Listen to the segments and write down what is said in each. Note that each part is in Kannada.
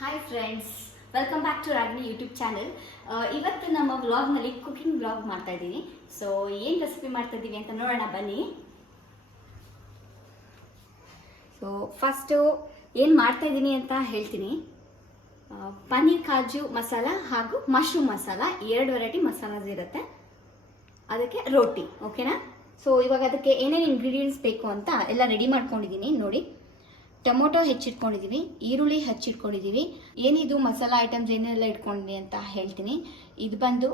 Hi friends, welcome back to Ragini YouTube channel. ಇವತ್ತು ನಮ್ಮ ವ್ಲಾಗ್ನಲ್ಲಿ ಕುಕಿಂಗ್ ವ್ಲಾಗ್ ಮಾಡ್ತಾ ಇದ್ದೀನಿ. ಸೊ ಏನು ರೆಸಿಪಿ ಮಾಡ್ತಾ ಇದ್ದೀವಿ ಅಂತ ನೋಡೋಣ ಬನ್ನಿ. ಸೊ ಫಸ್ಟು ಏನು ಮಾಡ್ತಾ ಇದ್ದೀನಿ ಅಂತ ಹೇಳ್ತೀನಿ. ಪನ್ನೀರ್ ಕಾಜು ಮಸಾಲ ಹಾಗೂ ಮಶ್ರೂಮ್ ಮಸಾಲ, 2 ವೆರೈಟಿ ಮಸಾಲಾಸ್ ಇರುತ್ತೆ. ಅದಕ್ಕೆ ರೋಟಿ, ಓಕೆನಾ? ಸೊ ಇವಾಗ ಅದಕ್ಕೆ ಏನೇನು ಇಂಗ್ರೀಡಿಯೆಂಟ್ಸ್ ಬೇಕು ಅಂತ ಎಲ್ಲ ರೆಡಿ ಮಾಡ್ಕೊಂಡಿದ್ದೀನಿ ನೋಡಿ. ಟೊಮೊಟೊ ಹೆಚ್ಚಿಟ್ಕೊಂಡಿದ್ದೀವಿ, ಈರುಳ್ಳಿ ಹೆಚ್ಚಿಟ್ಕೊಂಡಿದ್ದೀವಿ. ಏನಿದು ಮಸಾಲ ಐಟಮ್ಸ್ ಏನೆಲ್ಲ ಇಟ್ಕೊಂಡಿದ್ದೀನಿ ಅಂತ ಹೇಳ್ತೀನಿ. ಇದು ಬಂದು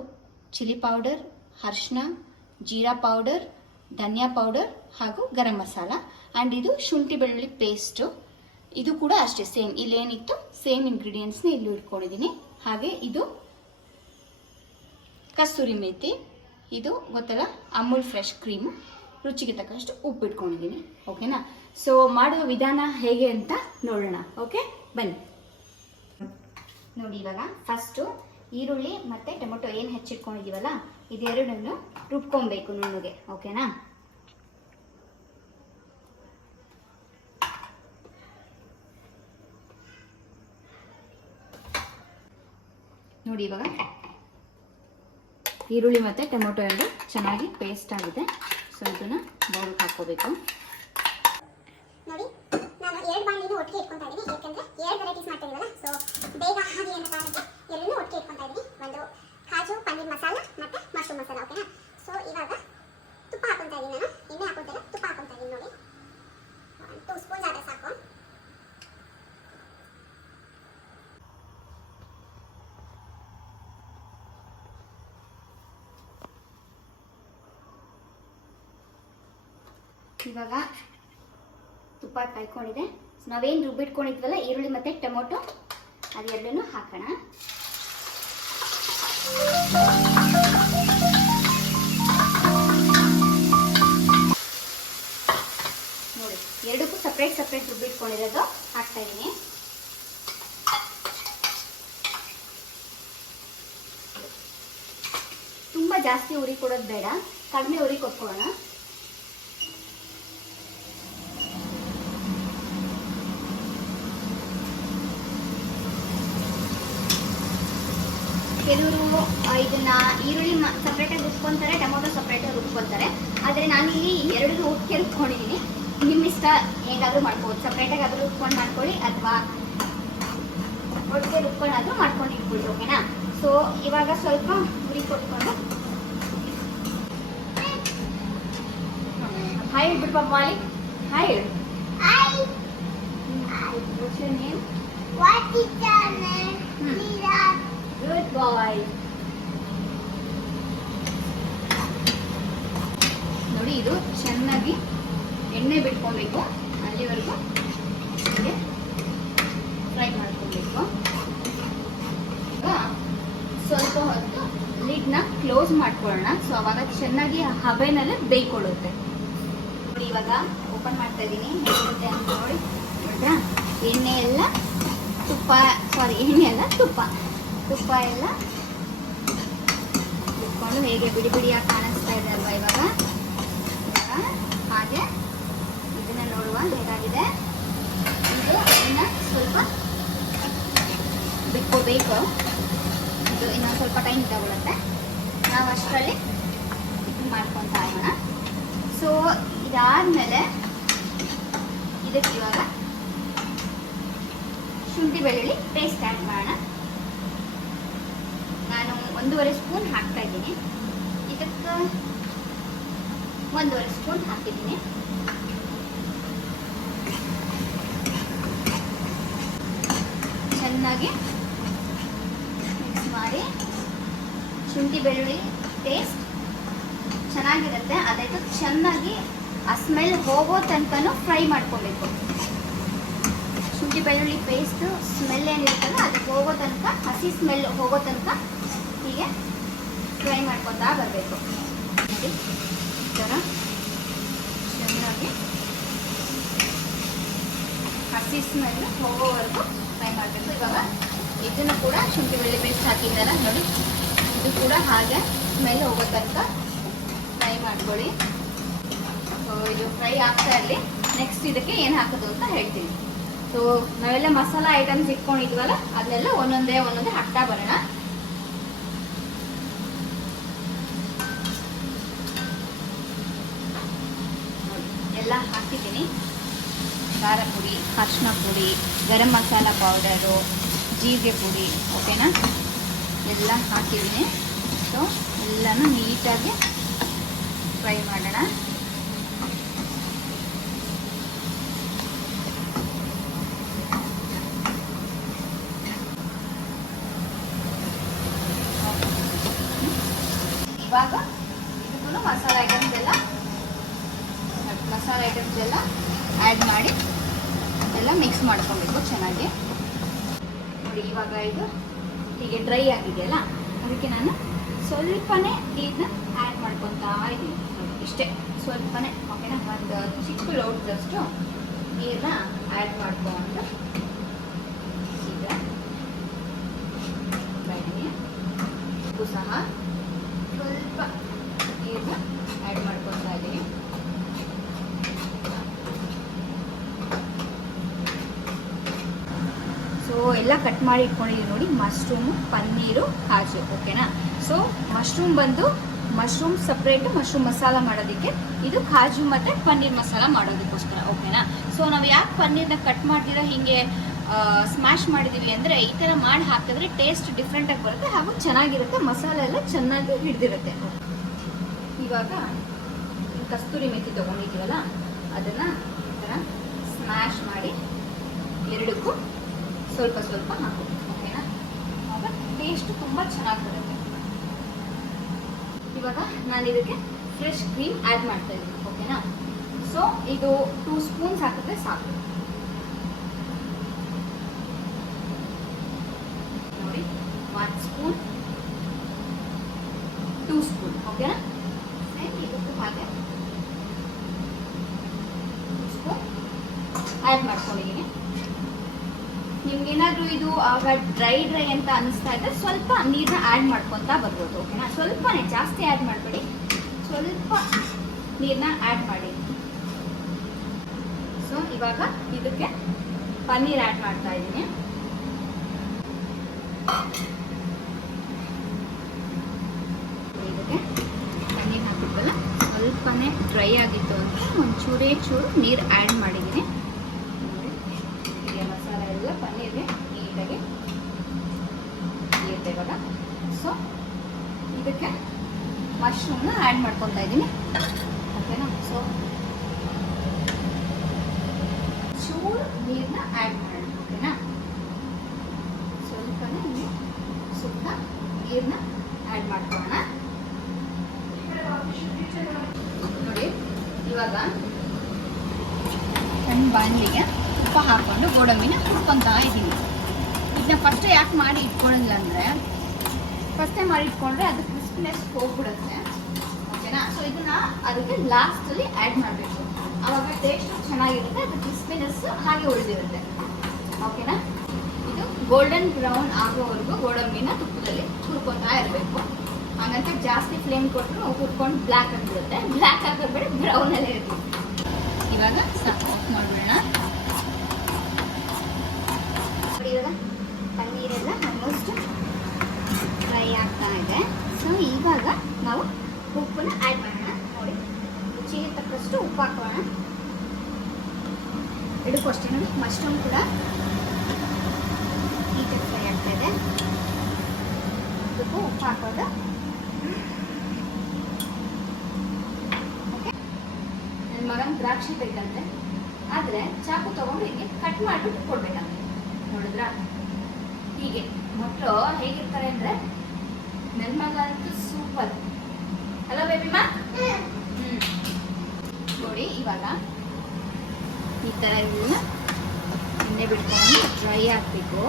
ಚಿಲ್ಲಿ ಪೌಡರ್, ಅರಿಶಿನ, ಜೀರಾ ಪೌಡರ್, ಧನಿಯಾ ಪೌಡರ್ ಹಾಗೂ ಗರಂ ಮಸಾಲ. ಆ್ಯಂಡ್ ಇದು ಶುಂಠಿ ಬೆಳ್ಳುಳ್ಳಿ ಪೇಸ್ಟು. ಇದು ಕೂಡ ಅಷ್ಟೇ ಸೇಮ್, ಇಲ್ಲೇನಿತ್ತು ಸೇಮ್ ಇಂಗ್ರೀಡಿಯೆಂಟ್ಸ್ನ ಇಲ್ಲಿ ಇಟ್ಕೊಂಡಿದ್ದೀನಿ. ಹಾಗೆ ಇದು ಕಸ್ತೂರಿ ಮೇಥಿ, ಇದು ಗೊತ್ತಲ್ಲ ಅಮೂಲ್ ಫ್ರೆಶ್ ಕ್ರೀಮು, ರುಚಿಗೆ ತಕ್ಕಷ್ಟು ಉಪ್ಪು ಇಟ್ಕೊಂಡಿದ್ದೀನಿ. ಓಕೆನಾ? ಸೊ ಮಾಡುವ ವಿಧಾನ ಹೇಗೆ ಅಂತ ನೋಡೋಣ. ಓಕೆ, ಬನ್ನಿ ನೋಡಿ. ಇವಾಗ ಫಸ್ಟು ಈರುಳ್ಳಿ ಮತ್ತು ಟೊಮೊಟೊ ಏನು ಹೆಚ್ಚಿಟ್ಕೊಂಡಿದ್ದೀವಲ್ಲ, ಇದೆರಡನ್ನು ರುಬ್ಕೊಬೇಕು ನುಣ್ಣಗೆ. ಓಕೆನಾ? ನೋಡಿ, ಇವಾಗ ಈರುಳ್ಳಿ ಮತ್ತು ಟೊಮೊಟೊ ಎರಡು ಚೆನ್ನಾಗಿ ಪೇಸ್ಟ್ ಆಗಿದೆ. ಸೊ ಇದನ್ನು ಬೌಲ್ಗೆ ಹಾಕೋಬೇಕು. ನೋಡಿ, ನಾನು 2 ಬಾಣಲಿನ ಒಟ್ಟಿಗೆ ಇಟ್ಕೊತಾ ಇದ್ದೀನಿ. ಯಾಕಂದ್ರೆ 2 ವೆರೈಟೀಸ್ ಮಾಡ್ತಾ ಇದೀವಲ್ಲ, ಸೊ ಬೇಗ ಆಗಲಿ ಅನ್ನೋ ಕಾರಣಕ್ಕೆ ಎಲ್ಲನೂ ಒಟ್ಟಿಗೆ ಇಟ್ಕೊತಾ ಇದ್ದೀನಿ. ಒಂದು ಕಾಜು ಪನ್ನೀರ್ ಮಸಾಲ ಮತ್ತೆ ಮಶ್ರೂಮ್ ಮಸಾಲ. ಓಕೆನಾ? ಸೊ ಇವಾಗ ತುಪ್ಪ ಹಾಕೊತಾ ಇದ್ದೀನಿ. ನಾನು ಎಣ್ಣೆ ಹಾಕೊತಿಲ್ಲ, ತುಪ್ಪ ಹಾಕೊತಾ ಇದ್ದೀನಿ. ನೋಡಿ, 2 ಸ್ಪೂನ್ಸ್ ಆದರೆ ಸಾಕು. ಇವಾಗ ತುಪ್ಪ ಕಾಯ್ಕೊಂಡಿದೆ. ನಾವೇನು ರುಬ್ಬಿಟ್ಕೊಂಡಿದ್ವಲ್ಲ ಈರುಳ್ಳಿ ಮತ್ತು ಟೊಮೊಟೊ, ಅದೆರಡನ್ನು ಹಾಕೋಣ. ನೋಡಿ, ಎರಡಕ್ಕೂ ಸಪ್ರೇಟ್ ರುಬ್ಬಿಟ್ಕೊಂಡಿರೋದು ಹಾಕ್ತಾ ಇದ್ದೀನಿ. ತುಂಬ ಜಾಸ್ತಿ ಉರಿ ಕೊಡೋದು ಬೇಡ, ಕಡಿಮೆ ಉರಿ ಕೊಟ್ಕೊಳ್ಳೋಣ. ಕೆಲವರು ಇದನ್ನ ಈರುಳ್ಳಿ ಸಪ್ರೇಟಾಗಿ ರುಬ್ಕೊತಾರೆ, ಟೊಮೊಟೊ ಸಪ್ರೇಟಾಗಿ ರುಬ್ಕೊತಾರೆ. ಆದರೆ ನಾನಿಲ್ಲಿ ಎರಡನ್ನೂ ಒಟ್ಟಿಗೆ ರುಬ್ಕೊಂಡಿದ್ದೀನಿ. ನಿಮ್ಮ ಇಷ್ಟ, ಹೇಗಾದರೂ ಮಾಡ್ಬೋದು. ಸಪ್ರೇಟಾಗಿ ಆದರೂ ರುಬ್ಕೊಂಡು ಮಾಡ್ಕೊಳ್ಳಿ, ಅಥವಾ ಒಟ್ಟಿಗೆ ರುಬ್ಕೊಂಡಾದರೂ ಮಾಡ್ಕೊಂಡು ಇಟ್ಕೊಳ್ಳಿ. ಓಕೆನಾ? ಸೊ ಇವಾಗ ಸ್ವಲ್ಪ ಉರಿ ಕೊಟ್ಕೊಂಡು ಹಾಯ್ ಹೇಳ್ಬಿಟ್ಟು ಮಾಲಿಕ್. ಹಾಯ್ ಹೇಳು. What's your name? What is your name? Good boy. ನೋಡಿ, ಇದು ಚೆನ್ನಾಗಿ ಎಣ್ಣೆ ಬಿಟ್ಕೊಬೇಕು. ಅಲ್ಲಿವರೆಗೂ ಹೀಗೆ ಫ್ರೈ ಮಾಡ್ಕೊಬೇಕು. ಸ್ವಲ್ಪ ಹೊತ್ತು ಲಿಡ್ನ ಕ್ಲೋಸ್ ಮಾಡ್ಕೊಳ್ಳೋಣ. ಸೊ ಅವಾಗ ಚೆನ್ನಾಗಿ ಹಬೆನಲ್ಲೇ ಬೇಯ್ಕೊಳ್ಳುತ್ತೆ. ನೋಡಿ, ಇವಾಗ ಓಪನ್ ಮಾಡ್ತಾ ಇದ್ದೀನಿ. ಹೇಗಿರುತ್ತೆ ಅಂತ ನೋಡಿ. ನೋಡ್ರಾ, ಎಣ್ಣೆ ಎಲ್ಲ ತುಪ್ಪ ಎಲ್ಲ ಬಿಟ್ಕೊಂಡು ಹೇಗೆ ಬಿಡಿ ಬಿಡಿಯಾಗಿ ಕಾಣಿಸ್ತಾ ಇದೆ ಅಲ್ವಾ? ಇವಾಗ ಹಾಗೆ ಇದನ್ನ ನೋಡುವ ಹೇಗಾಗಿದೆ. ಇದನ್ನ ಸ್ವಲ್ಪ ಬಿಟ್ಕೋಬೇಕು. ಇದು ಇನ್ನೊಂದು ಸ್ವಲ್ಪ ಟೈಮ್ ತಗೊಳುತ್ತೆ. ನಾವು ಅಷ್ಟರಲ್ಲಿ ಮಾಡ್ಕೊತಾ ಇರೋಣ. ಸೊ ಇದಾದ್ಮೇಲೆ ಇದಕ್ಕೆ ಇವಾಗ ಶುಂಠಿ ಬೆಳ್ಳುಳ್ಳಿ ಪೇಸ್ಟ್ ಆ್ಯಡ್ ಮಾಡೋಣ. ನಾನು 1.5 ಸ್ಪೂನ್ ಹಾಕ್ತಾ ಇದ್ದೀನಿ. ಇದಕ್ಕೆ 1.5 ಸ್ಪೂನ್ ಹಾಕಿದ್ದೀನಿ. ಚೆನ್ನಾಗಿ ಮಿಕ್ಸ್ ಮಾಡಿ ಶುಂಠಿ ಬೆಳ್ಳುಳ್ಳಿ ಪೇಸ್ಟ್ ಚೆನ್ನಾಗಿರುತ್ತೆ. ಅದಾಯ್ತು, ಚೆನ್ನಾಗಿ ಆ ಸ್ಮೆಲ್ ಹೋಗೋ ತನಕನೂ ಫ್ರೈ ಮಾಡ್ಕೊಬೇಕು. ಶುಂಠಿ ಬೆಳ್ಳುಳ್ಳಿ ಪೇಸ್ಟ್ ಸ್ಮೆಲ್ ಏನಿರುತ್ತಲ್ಲ ಅದು ಹೋಗೋ ತನಕ, ಹಸಿ ಸ್ಮೆಲ್ ಹೋಗೋ ತನಕ ಹೀಗೆ ಫ್ರೈ ಮಾಡ್ಕೊತಾ ಬರಬೇಕು. ನೋಡಿ, ಈ ಥರ ಚೆನ್ನಾಗಿ ಹಸಿ ಸ್ಮೆಲ್ ಹೋಗೋವರೆಗೂ ಫ್ರೈ ಮಾಡಬೇಕು. ಇವಾಗ ಇದನ್ನು ಕೂಡ ಶುಂಠಿ ಬೆಳ್ಳುಳ್ಳಿ ಪೇಸ್ಟ್ ಹಾಕಿದ್ದಾರ ನೋಡಿ, ಇದು ಕೂಡ ಹಾಗೆ ಸ್ಮೆಲ್ ಹೋಗೋ ತನಕ ಫ್ರೈ ಮಾಡ್ಕೊಳ್ಳಿ. ಸೊ ಇದು ಫ್ರೈ ಆಗ್ತಾ ಇರಲಿ. ನೆಕ್ಸ್ಟ್ ಇದಕ್ಕೆ ಏನು ಹಾಕೋದು ಅಂತ ಹೇಳ್ತೀನಿ. ಸೊ ನಾವೆಲ್ಲ ಮಸಾಲ ಐಟಮ್ಸ್ ಇಟ್ಕೊಂಡಿದ್ವಲ್ಲ ಅದನ್ನೆಲ್ಲ ಒಂದೊಂದೇ ಹಾಕ್ತಾ ಬರೋಣ. ಎಲ್ಲ ಹಾಕಿದ್ದೀನಿ. ಖಾರ ಪುಡಿ, ಅರಿಶಿನ ಪುಡಿ, ಗರಂ ಮಸಾಲ ಪೌಡರು, ಜೀರಿಗೆ ಪುಡಿ, ಓಕೆನಾ, ಎಲ್ಲ ಹಾಕಿದ್ದೀನಿ. ಸೊ ಎಲ್ಲನೂ ನೀಟಾಗಿ ಫ್ರೈ ಮಾಡೋಣ. ಇವಾಗ ಇದಕ್ಕೂ ಮಸಾಲೆ ಐಟಮ್ಸ್ ಎಲ್ಲ ಆ್ಯಡ್ ಮಾಡಿ ಎಲ್ಲ ಮಿಕ್ಸ್ ಮಾಡ್ಕೊಬೇಕು ಚೆನ್ನಾಗಿ. ನೋಡಿ ಇವಾಗ ಇದು ಹೀಗೆ ಡ್ರೈ ಆಗಿದೆಯಲ್ಲ, ಅದಕ್ಕೆ ನಾನು ಸ್ವಲ್ಪನೇ ನೀರನ್ನ ಆ್ಯಡ್ ಮಾಡ್ಕೊತಾ ಇದ್ದೀನಿ. ಇಷ್ಟೇ ಸ್ವಲ್ಪನೇ, ಓಕೆನಾ, ಒಂದು ಚಿಕ್ಕ ಲೋಟದಷ್ಟು ನೀರನ್ನ ಆ್ಯಡ್ ಮಾಡ್ಕೊಂಡು ಈಗ ಇದ್ದೀನಿ. ಉಪ್ಪು ಸಹ ಸ್ವಲ್ಪ ನೀರನ್ನ ಆ್ಯಡ್ ಮಾಡ್ಕೊತಾ ಇದ್ದೀನಿ. ಸೊ ಎಲ್ಲ ಕಟ್ ಮಾಡಿ ಇಟ್ಕೊಂಡಿದ್ದೀನಿ ನೋಡಿ, ಮಶ್ರೂಮು, ಪನ್ನೀರು, ಕಾಜು, ಓಕೆನಾ. So mushroom separate mushroom masala ಮಾಡೋದಕ್ಕೆ, ಇದು ಕಾಜು ಮತ್ತು ಪನ್ನೀರ್ ಮಸಾಲ ಮಾಡೋದಕ್ಕೋಸ್ಕರ, ಓಕೆನಾ. ಸೊ ನಾವು ಯಾಕೆ ಪನ್ನೀರ್ನ ಕಟ್ ಮಾಡ್ದಿರ ಹಿಂಗೆ ಸ್ಮ್ಯಾಶ್ ಮಾಡಿದ್ದೀವಿ ಅಂದರೆ ಈ ಥರ ಮಾಡಿ ಹಾಕಿದ್ರೆ ಟೇಸ್ಟ್ ಡಿಫ್ರೆಂಟಾಗಿ ಬರುತ್ತೆ ಹಾಗೂ ಚೆನ್ನಾಗಿರುತ್ತೆ, ಮಸಾಲೆ ಎಲ್ಲ ಚೆನ್ನಾಗಿ ಹಿಡಿದಿರುತ್ತೆ. ಇವಾಗ ಕಸ್ತೂರಿ ಮೆಥಿ ತೊಗೊಂಡಿದ್ದೀವಲ್ಲ ಅದನ್ನು ಈ ಥರ ಸ್ಮ್ಯಾಶ್ ಮಾಡಿ ಎರಡಕ್ಕೂ ಸ್ವಲ್ಪ ಸ್ವಲ್ಪ ಹಾಕೋದು, ಓಕೆನಾ. ಆಗ ಟೇಸ್ಟ್ ತುಂಬ ಚೆನ್ನಾಗಿ ಬರುತ್ತೆ. ಇವಾಗ ನಾನು ಇದಕ್ಕೆ ಫ್ರೆಶ್ ಕ್ರೀಮ್ ಆ್ಯಡ್ ಮಾಡ್ತಾ ಇದ್ದೀನಿ, ಓಕೆನಾ. ಸೊ ಇದು 2 ಸ್ಪೂನ್ಸ್ ಹಾಕಿದ್ರೆ ಸಾಕು. ನೋಡಿ 1 ಸ್ಪೂನ್, 2 ಸ್ಪೂನ್, ಓಕೆನಾ. ಸೇಮ್ ಇದಕ್ಕೂ ಹಾಗೆ 2 ಸ್ಪೂನ್ ಆ್ಯಡ್ ಮಾಡ್ಕೊಂಡಿದ್ದೀನಿ. ನಿಮ್ಗೇನಾದ್ರೂ ಇದು ಆಗ ಡ್ರೈ ಅಂತ ಅನಿಸ್ತಾ ಇದ್ರೆ ಸ್ವಲ್ಪ ನೀರನ್ನ ಆ್ಯಡ್ ಮಾಡ್ಕೊತಾ ಬರ್ಬೋದು, ಓಕೆನಾ. ಸ್ವಲ್ಪನೇ, ಜಾಸ್ತಿ ಆ್ಯಡ್ ಮಾಡಬೇಡಿ, ಸ್ವಲ್ಪ ನೀರನ್ನ ಆ್ಯಡ್ ಮಾಡಿ. ಸೊ ಇವಾಗ ಇದಕ್ಕೆ ಪನ್ನೀರ್ ಆ್ಯಡ್ ಮಾಡ್ತಾ ಇದ್ದೀನಿ. ಇದಕ್ಕೆ ಪನ್ನೀರ್ ಹಾಕಿದ್ವಲ್ಲ, ಸ್ವಲ್ಪನೇ ಡ್ರೈ ಆಗಿತ್ತು ಅಂತ ಒಂಚೂರೇ ಚೂರು ನೀರು ಆ್ಯಡ್ ಮಾಡಿದ್ದೀನಿ. ಪನ್ನೀರ್ಗೆ ನೀಟಾಗಿ ಇರುತ್ತೆ ಇವಾಗ. ಸೊ ಇದಕ್ಕೆ ಮಶ್ರೂಮ್ನ ಆ್ಯಡ್ ಮಾಡ್ಕೊತಾ ಇದ್ದೀನಿ, ಓಕೆನಾ. ಸೊ ಚೂರು ನೀರನ್ನ ಆ್ಯಡ್ ಮಾಡೋಣ, ಓಕೆನಾ. ಸ್ವಲ್ಪನೇ ಸುತ್ತ ನೀರನ್ನ ಆ್ಯಡ್ ಮಾಡ್ಕೊಳ್ಳೋಣ. ನೋಡಿ ಇವಾಗ ಸಣ್ಣ ಬಾಣಲಿಗೆ ಉಪ್ಪು ಹಾಕ್ಕೊಂಡು ಗೋಡಂಬಿನ ಹುರ್ಕೊತಾ ಇದ್ದೀನಿ. ಇದನ್ನ ಫಸ್ಟೇ ಯಾಕೆ ಮಾಡಿ ಇಟ್ಕೊಳ್ಳಿಲ್ಲ ಅಂದರೆ, ಫಸ್ಟೇ ಮಾಡಿ ಇಟ್ಕೊಂಡ್ರೆ ಅದು ಕ್ರಿಸ್ಪಿನೆಸ್ ಹೋಗ್ಬಿಡುತ್ತೆ, ಓಕೆನಾ. ಸೊ ಇದನ್ನ ಅದಕ್ಕೆ ಲಾಸ್ಟಲ್ಲಿ ಆ್ಯಡ್ ಮಾಡಬೇಕು, ಆವಾಗ ಟೇಸ್ಟ್ ಚೆನ್ನಾಗಿರುತ್ತೆ, ಅದು ಕ್ರಿಸ್ಪಿನೆಸ್ ಹಾಗೆ ಉಳಿದಿರುತ್ತೆ, ಓಕೆನಾ. ಇದು ಗೋಲ್ಡನ್ ಬ್ರೌನ್ ಆಗೋವರೆಗೂ ಗೋಡಂಬಿನ ತುಪ್ಪದಲ್ಲಿ ಹುರ್ಕೊತಾ ಇರಬೇಕು. ಹಾಗಂತ ಜಾಸ್ತಿ ಫ್ಲೇಮ್ ಕೊಟ್ಟರು ಹುರ್ಕೊಂಡು ಬ್ಲ್ಯಾಕ್ ಆಗಿಬಿಡುತ್ತೆ. ಬ್ಲ್ಯಾಕ್ ಆಗಿರ್ಬೇಡಿ, ಬ್ರೌನಲ್ಲೇ ಇರುತ್ತೆ. ಇವಾಗ ಆಫ್ ಮಾಡೋಣ. ಇವಾಗ ಪನ್ನೀರೆಲ್ಲ ಆಲ್ಮೋಸ್ಟ್ ಫ್ರೈ ಆಗ್ತಾ ಇದೆ. ಸೊ ಇವಾಗ ನಾವು ಉಪ್ಪನ್ನ ಆ್ಯಡ್ ಮಾಡೋಣ. ನೋಡಿ ರುಚಿಗೆ ತಕ್ಕಷ್ಟು ಉಪ್ಪು ಹಾಕೋಣ. ಇದಕ್ಕೂ ಅಷ್ಟೇ ನೋಡಿ, ಮಶ್ರೂಮ್ ಕೂಡ ನೀಟಾಗಿ ಫ್ರೈ ಆಗ್ತಾ ಇದೆ. ಇದಕ್ಕೂ ಉಪ್ಪು ಹಾಕೋದು. ಓಕೆ, ನನ್ನ ಮಗನ ದ್ರಾಕ್ಷಿ ಬೇಕಂತೆ, ಆದರೆ ಚಾಕು ತೊಗೊಂಡು ಹೀಗೆ ಕಟ್ ಮಾಡಿಬಿಟ್ಟು ಕೊಡ್ಬೇಕಂತೆ. ನೋಡಿದ್ರ ಹೀಗೆ ಮಕ್ಕಳು ಹೇಗಿರ್ತಾರೆ ಅಂದ್ರೆ, ನನ್ನ ಮಗ ಅಂತೂ ಸೂಪರ್ ಅಲ್ಲ ಬೇಬಿಮಾ. ನೋಡಿ ಇವಾಗ ಈ ಥರ ಎಲ್ಲ ಎಣ್ಣೆ ಬಿಟ್ಕೊಂಡು ಡ್ರೈ ಆಗಬೇಕು.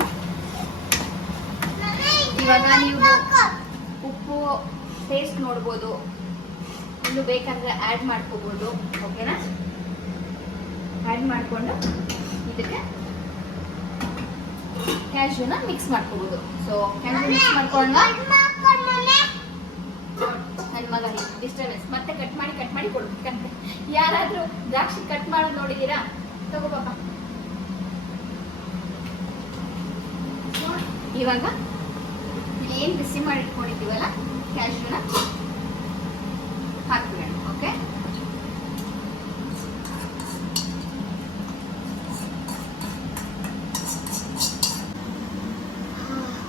ಇವಾಗ ನೀವು ಉಪ್ಪು ಟೇಸ್ಟ್ ನೋಡ್ಬೋದು, ಇನ್ನು ಬೇಕಂದ್ರೆ ಆ್ಯಡ್ ಮಾಡ್ಕೋಬೋದು, ಓಕೆನಾ. ಆ್ಯಡ್ ಮಾಡಿಕೊಂಡು ಇದಕ್ಕೆ ಕ್ಯಾಶ್ಯೂನ ಮಿಕ್ಸ್ ಮಾಡ್ಕೋಬಹುದು. ಸೊ ಕ್ಯಾಶ್ಯೂ ಮಿಕ್ಸ್ ಮಾಡ್ಕೊಂಡು ನನ್ನ ಮಗ ಡಿಸ್ಟರ್ಬೆನ್ಸ್ ಮತ್ತೆ ಕಟ್ ಮಾಡಿ ಕೊಡ್ಬೇಕಂತೆ. ಯಾರಾದ್ರೂ ದ್ರಾಕ್ಷಿ ಕಟ್ ಮಾಡೋದು ನೋಡಿದೀರಾ? ತಗೋ ಪಾಪ. ಇವಾಗ ಏನು ಬಿಸಿ ಮಾಡಿ ಇಟ್ಕೊಂಡಿದ್ದೀವಲ್ಲ ಕ್ಯಾಶ್ಯೂನ ಹಾಕ್ಬಿಡೋಣ. ಓಕೆ,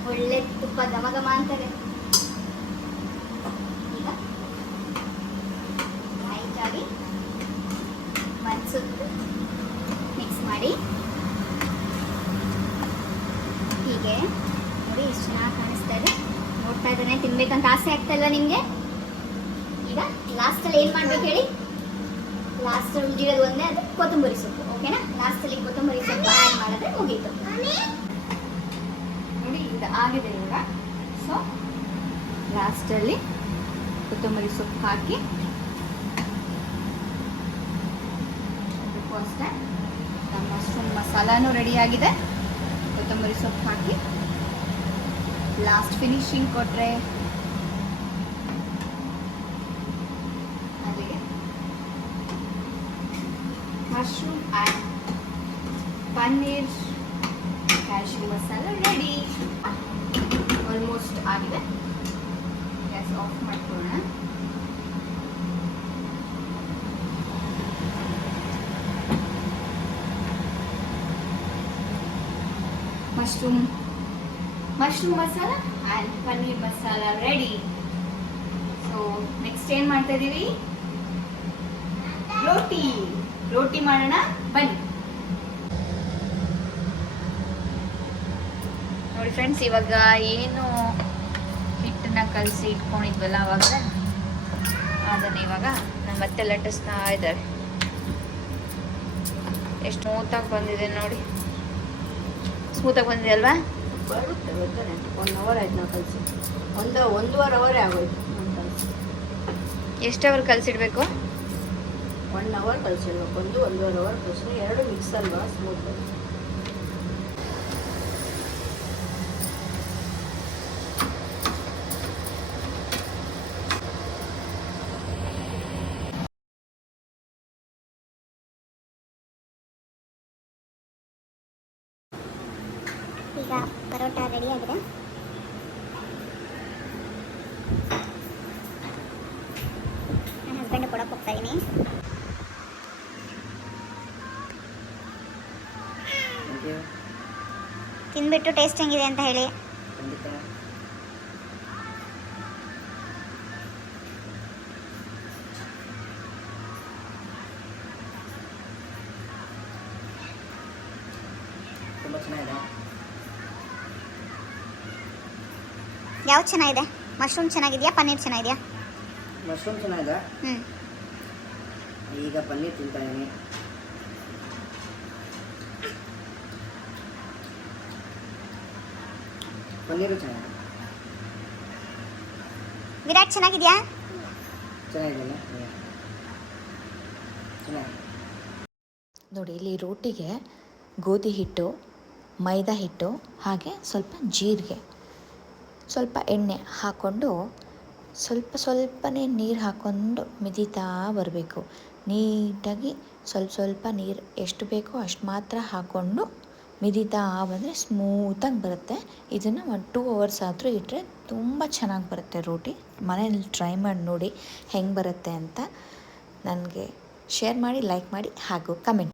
ಒಳ್ಳೆ ತುಪ್ಪ ಘಮ ಘಮ ಅಂತಾರೆ. ಈಗ ಲೈಟಾಗಿ ಸುತ್ತು ಮಿಕ್ಸ್ ಮಾಡಿ ಹೀಗೆ ನೋಡಿ ಎಷ್ಟು ಚೆನ್ನಾಗಿ ಕಾಣಿಸ್ತಾ ಇದೆ. ನೋಡ್ತಾ ಇದ್ದಾನೆ ತಿನ್ಬೇಕಂತ ಆಸೆ ಆಗ್ತಾ ಇಲ್ಲ ನಿಮಗೆ? ಈಗ ಲಾಸ್ಟಲ್ಲಿ ಏನು ಮಾಡ್ಬೇಕು ಹೇಳಿ? ಲಾಸ್ಟಲ್ಲಿ ಉಳಿದಿರೋದು ಒಂದೇ, ಅದು ಕೊತ್ತಂಬರಿ ಸೊಪ್ಪು. ಓಕೆನಾ? ಲಾಸ್ಟಲ್ಲಿ ಕೊತ್ತಂಬರಿ ಸೊಪ್ಪು ಆ್ಯಡ್ ಮಾಡಿದ್ರೆ ಮುಗೀತು ನೋಡಿ. ಇದು ಆಗಿದೆ ಇವಾಗ. ಸೊ ಲಾಸ್ಟಲ್ಲಿ ಕೊತ್ತಂಬರಿ ಸೊಪ್ಪು ಹಾಕಿ ಅಷ್ಟೇ. ನಮ್ಮ ಮಶ್ರೂಮ್ ಮಸಾಲಾನು ರೆಡಿ ಆಗಿದೆ. ಕೊತ್ತಂಬರಿ ಸೊಪ್ಪು ಹಾಕಿ ಲಾಸ್ಟ್ ಫಿನಿಶಿಂಗ್ ಕೊಟ್ಟರೆ ಅಲ್ಲಿಗೆ mushroom and paneer cashew masala ready. Almost ಆಗಿದೆ. ಗ್ಯಾಸ್ ಆಫ್ ಮಾಡ್ಕೊಳ್ಳೋಣ. Mushroom masala and paneer masala ready. So next ಏನು ಮಾಡ್ತಾ ಇದ್ದೀವಿ? ರೋಟಿ ಮಾಡೋಣ ಬನ್ನಿ. ನೋಡಿ ಫ್ರೆಂಡ್ಸ್, ಇವಾಗ ಏನು ಹಿಟ್ಟನ್ನ ಕಲಸಿ ಇಟ್ಕೊಂಡಿದ್ವಲ್ಲ ಅವಾಗ ಅದನ್ನು ಇವಾಗ ನಾನು ಮತ್ತೆ ಲಟ್ಟಿಸ್ತಾ ಇದ್ದಾರೆ. ಎಷ್ಟು ಸ್ಮೂತಾಗಿ ಬಂದಿದೆ ನೋಡಿ. ಸ್ಮೂತಾಗಿ ಬಂದಿದೆ ಅಲ್ವಾ? ಬರುತ್ತೆ 1 ಅವರ್ ಆಯ್ತು ನಾವು ಕಲಿಸಿ. ಒಂದೂವರೆ ಅವರೇ ಆಗೋಯ್ತು ನಾನು ಕಲಿಸಿ. ಎಷ್ಟು ಅವರ್ ಕಲಸಿಡ್ಬೇಕು? 1 ಅವರ್ ಕಲಿಸಿರ್ಬೇಕು. ಒಂದೂವರೆ ಅವರ್ ಕಲಿಸಿ. ಎರಡು ಮಿಕ್ಸ್ ಅಲ್ವಾ, ಸ್ಮೂತ್. ಈಗ ಪರೋಟ ರೆಡಿ ಆಗಿದೆ. ನನ್ನ ಹಸ್ಬೆಂಡ್ ಕೊಡಕ್ಕೆ ಹೋಗ್ತಾ ಇದ್ದೀನಿ. ತಿಂದ್ಬಿಟ್ಟು ಟೇಸ್ಟ್ ಹೆಂಗಿದೆ ಅಂತ ಹೇಳಿ. ತುಂಬ ಚೆನ್ನಾಗಿದೆ. ಯಾವ್ದು ಚೆನ್ನಾಗಿದೆ? ಮಶ್ರೂಮ್ ಚೆನ್ನಾಗಿದೆಯಾ, ಪನ್ನೀರ್ ಚೆನ್ನಾಗಿದೆಯಾ? ಮಶ್ರೂಮ್ ಚೆನ್ನಾಗಿದೆ. ಈಗ ಪನ್ನೀರ್ ತಿಂತಾ ಇದ್ದೀನಿ. ಪನ್ನೀರು ಚೆನ್ನಾಗಿದೆ. ವಿರಾಟ್ ಚೆನ್ನಾಗಿದೆಯಾ? ಚೆನ್ನಾಗಿದೆಯಲ್ಲ? ಚೆನ್ನಾಗಿದೆ. ನೋಡಿ, ಇಲ್ಲಿ ರೋಟಿಗೆ ಗೋಧಿ ಹಿಟ್ಟು, ಮೈದಾ ಹಿಟ್ಟು, ಹಾಗೆ ಸ್ವಲ್ಪ ಜೀರಿಗೆ, ಸ್ವಲ್ಪ ಎಣ್ಣೆ ಹಾಕ್ಕೊಂಡು ಸ್ವಲ್ಪನೇ ನೀರು ಹಾಕ್ಕೊಂಡು ಮಿದಿತಾ ಬರಬೇಕು. ನೀಟಾಗಿ ಸ್ವಲ್ಪ ನೀರು ಎಷ್ಟು ಬೇಕೋ ಅಷ್ಟು ಮಾತ್ರ ಹಾಕ್ಕೊಂಡು ಮಿದಿತಾ ಬಂದರೆ ಸ್ಮೂತಾಗಿ ಬರುತ್ತೆ. ಇದನ್ನು 2 ಅವರ್ಸ್ ಆದರೂ ಇಟ್ಟರೆ ತುಂಬ ಚೆನ್ನಾಗಿ ಬರುತ್ತೆ ರೋಟಿ. ಮನೇಲಿ ಟ್ರೈ ಮಾಡಿ ನೋಡಿ ಹೆಂಗೆ ಬರುತ್ತೆ ಅಂತ. ನನಗೆ ಶೇರ್ ಮಾಡಿ, ಲೈಕ್ ಮಾಡಿ ಹಾಗೂ ಕಮೆಂಟ್